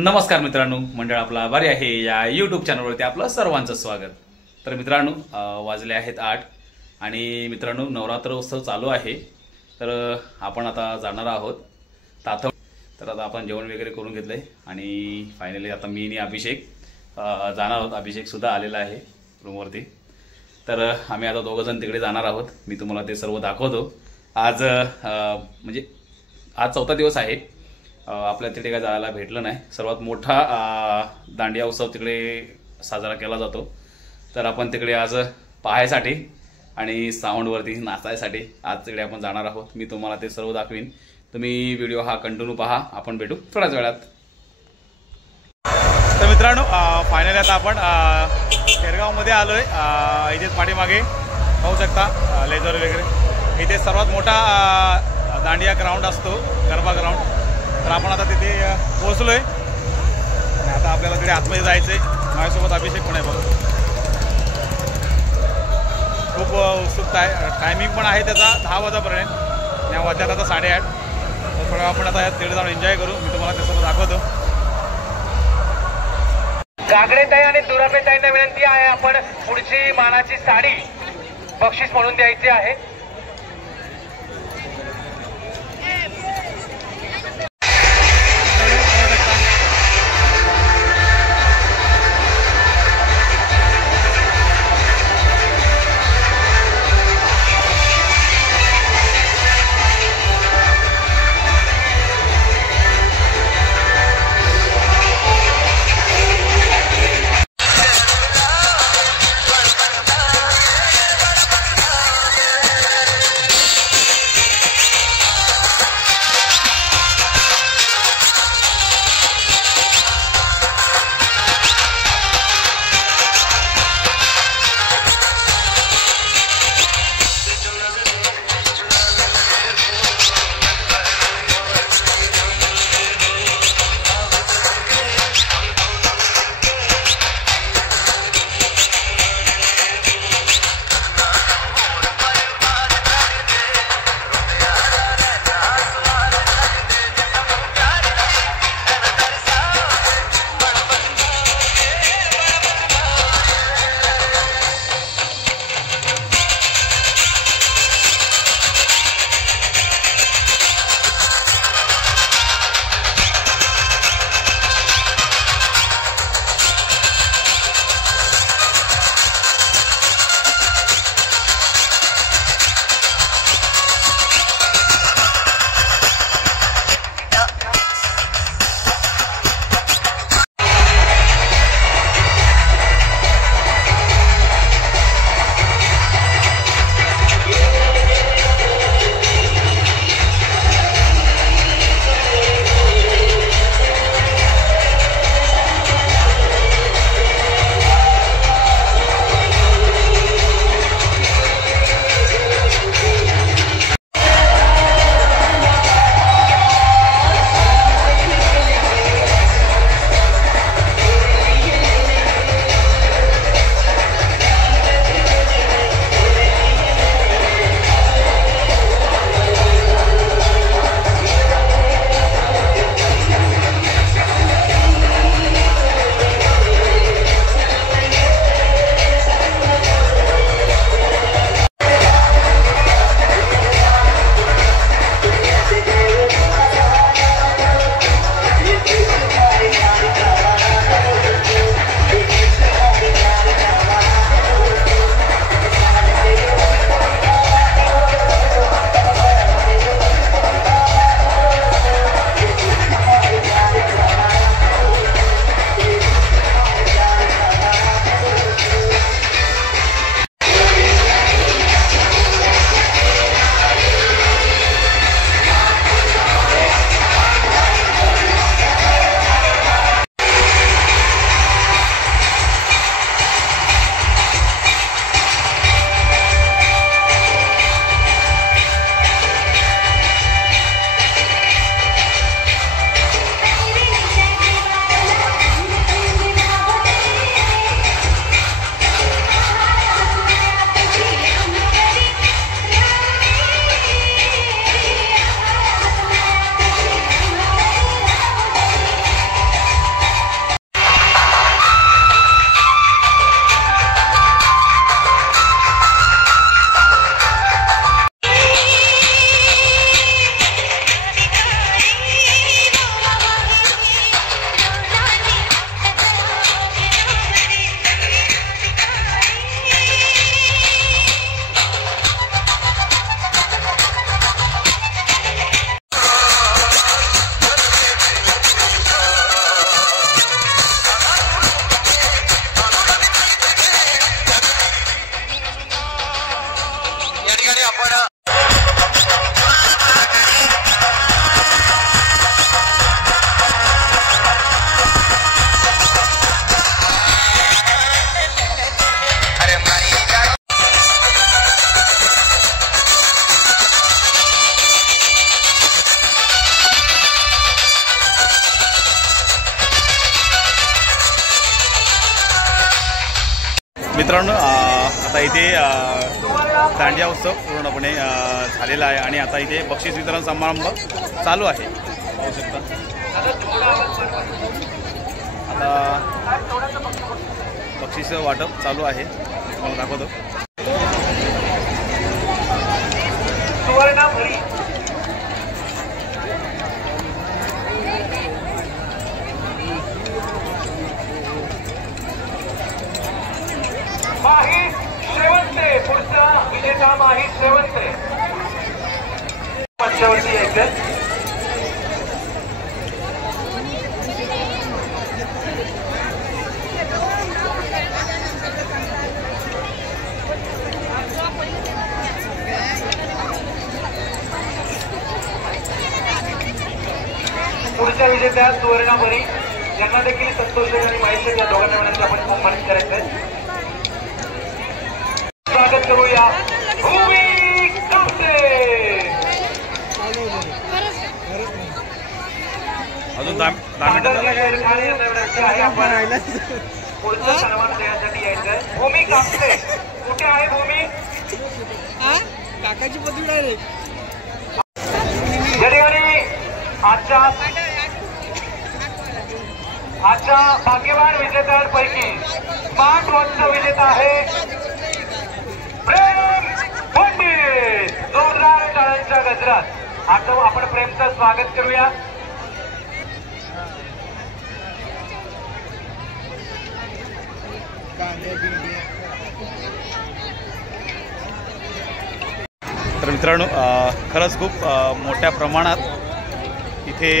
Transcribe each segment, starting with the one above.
नमस्कार मित्रांनो, मंडळ आपला आभारी आहे या यूट्यूब चॅनलवरती आपलं सर्वांचं स्वागत। तर मित्रांनो, वाजले आहेत 8 आणि मित्रांनो नवरात्र उत्सव चालू आहे। तर आपण आता जाणार आहोत तातव। तर आता आपण जेवण वगैरे करून घेतलंय आणि फायनली आता मी आणि अभिषेक जाणार आहोत। अभिषेक सुद्धा आलेला आहे रूमवरती। तर आम्ही आता दोघं जण तिकडे जाणार आहोत। मी तुम्हाला ते सर्व दाखवतो। आज म्हणजे आज चौथा दिवस आहे। आपल्या तिकडे काय जायला भेटलं नाही। सर्वात मोठा दांडिया उत्सव तिकडे साजरा केला जातो। तर आपण तिकडे आज पाहायसाठी आणि साऊंडवरती नाचायसाठी आज तिकडे आपण जाणार आहोत। मी तुम्हाला ते सर्व दाखवीन। तुम्ही व्हिडिओ हा कंटिन्यू पहा। आपण भेटू थोड्याच वेळात। तर मित्रांनो, फायनली आता आपण खेरगावमध्ये आलोय। इथेच पाठीमागे पाहू शकता लेझर वगैरे। इथे सर्वात मोठा दांडिया ग्राउंड असतो, गरबा ग्राउंड। तर आपण आता तिथे पोहोचलोय आणि आता आपल्याला तिथे आतमध्ये जायचंय। माझ्यासोबत अभिषेक पण आहे बघा। खूप उत्सुकता आहे। टायमिंग पण आहे त्याचा 10 वाजेपर्यंत। या वाजल्यात आता 8:30। तर थोडं आपण आता तिकडे जाऊन एन्जॉय करू। मी तुम्हाला ते सर्व दाखवतो। गागडेताई आणि दुरापेताईंना विनंती आहे, आपण पुढची मानाची साडी बक्षीस म्हणून द्यायची आहे। मित्रांनो आता इथे दांडिया उत्सव पूर्णपणे झालेला आहे आणि आता इथे बक्षीस वितरण समारंभ चालू आहे, पाहू शकता। आता बक्षीस वाटप चालू आहे, तुम्हाला दाखवतो। माही शेवंते पुढचा विजेता माही शेवंते मंचावरती यायचं। पुढच्या विजेत्या सुवर्णाभरी यांना देखील संतोष आणि माहिती या दोघांना मिळून आपण सन्मानित करायचंय। स्वागत करूया भूमी कापसे। अजून 10 मिनिटं आपण पुढचा सन्मान देण्यासाठी यायचंय। भूमी कापसे कुठे आहे भूमी? काकाची पदवी डायरेक्ट या ठिकाणी आजच्या भाग्यवान विजेत्यांपैकी स्मार्ट वॉचचा विजेता आहे प्रेम पंडित। जोरदार टाळ्यांच्या गजरात आता आपण प्रेमचं स्वागत करूया। तर मित्रांनो खरंच खूप मोठ्या प्रमाणात इथे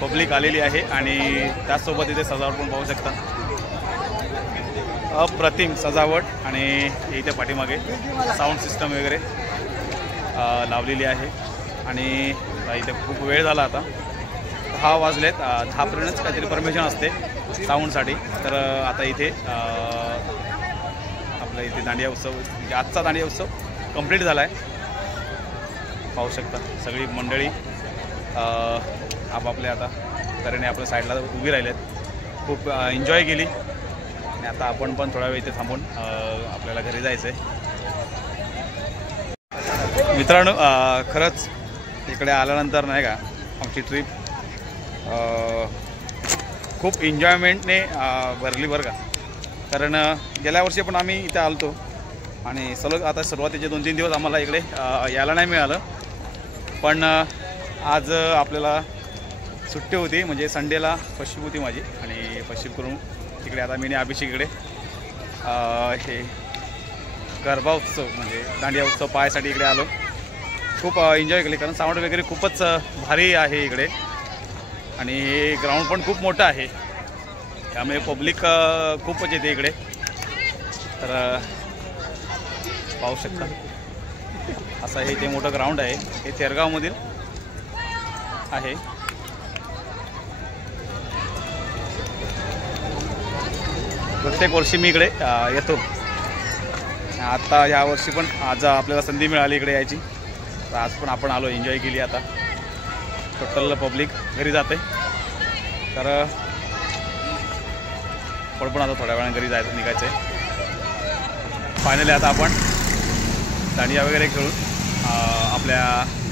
पब्लिक आलेली आहे आणि त्याचसोबत इथे सजावट पण पाहू शकता, अप्रतिम सजावट। आणि इथे पाठीमागे साऊंड सिस्टम वगैरे लावलेली आहे आणि इथे खूप वेळ झाला, आता 10 वाजलेत, 10पर्यंतच काहीतरी परमिशन असते साऊंडसाठी। तर आता इथे आपला इथे दांडिया उत्सव म्हणजे आजचा दांडिया उत्सव कंप्लीट झाला आहे, पाहू शकता। सगळी मंडळी आपापल्या आता तऱ्हेने आपल्या साईडला उभी राहिलेत, खूप एन्जॉय केली आणि आता आपण पण थोडा वेळ इथे थांबून आपल्याला घरी जायचं आहे। मित्रांनो खरंच इकडे आल्यानंतर नाही का आमची ट्रिप खूप एन्जॉयमेंटने भरली बरं का, कारण गेल्या वर्षी पण आम्ही इथे आलतो आणि सलग आता सुरुवातीचे 2-3 दिवस आम्हाला इकडे यायला नाही मिळालं, पण आज आपल्याला सुट्टी होती, म्हणजे संडेला पश्चिम होती माझी आणि पश्चिम करून तिकडे आता मी अभिषेक इकडे हे गरबा उत्सव म्हणजे दांडिया उत्सव पाहायसाठी इकडे आलो। खूप एन्जॉय केली, कारण साऊंड वगैरे खूपच भारी आहे इकडे आणि हे ग्राउंड पण खूप मोठं आहे, त्यामुळे पब्लिक खूपच येते इकडे। तर पाहू शकता असं हे ते मोठं ग्राउंड आहे, हे तेरगावमधील आहे। प्रत्येक वर्षी मी इकडे येतो, आता ह्या वर्षी पण आज आपल्याला संधी मिळाली इकडे यायची, तर आज पण आपण आलो, एन्जॉय केली। आता टोटल पब्लिक घरी जाते, तर पण आता थोड्या वेळाने घरी जायचं निघायचं आहे। फायनली आता आपण दांडिया वगैरे खेळून आपल्या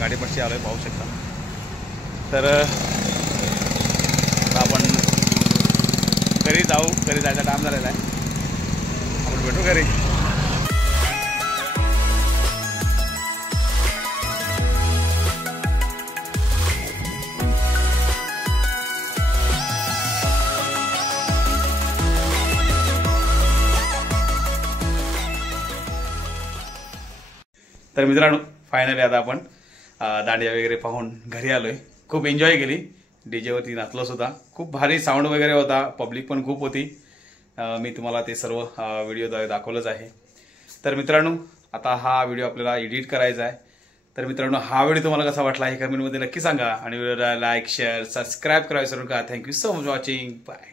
गाडीपाशी आलो आहे, पाहू शकता। तर आपण घरी जाऊ, घरी जायचा टाइम झालेला आहे, आपण भेटू घरी। तर मित्रांनो फायनली आता आपण दांडिया वगैरे पाहून घरी आलोय, खूप एन्जॉय केली, डीजेवरती नाचलो सुद्धा, खूप भारी साऊंड वगैरे होता, पब्लिक पण खूप होती। मी तुम्हाला ते सर्व व्हिडिओ दाखवलंच आहे। तर मित्रांनो आता हा व्हिडिओ आपल्याला एडिट करायचा आहे, तर मित्रांनो हा व्हिडिओ तुम्हाला कसा वाटला हे कमेंटमध्ये नक्की सांगा आणि व्हिडिओला लाईक शेअर सबस्क्राईब करायला विसरू नका। Thank you so much watching, bye.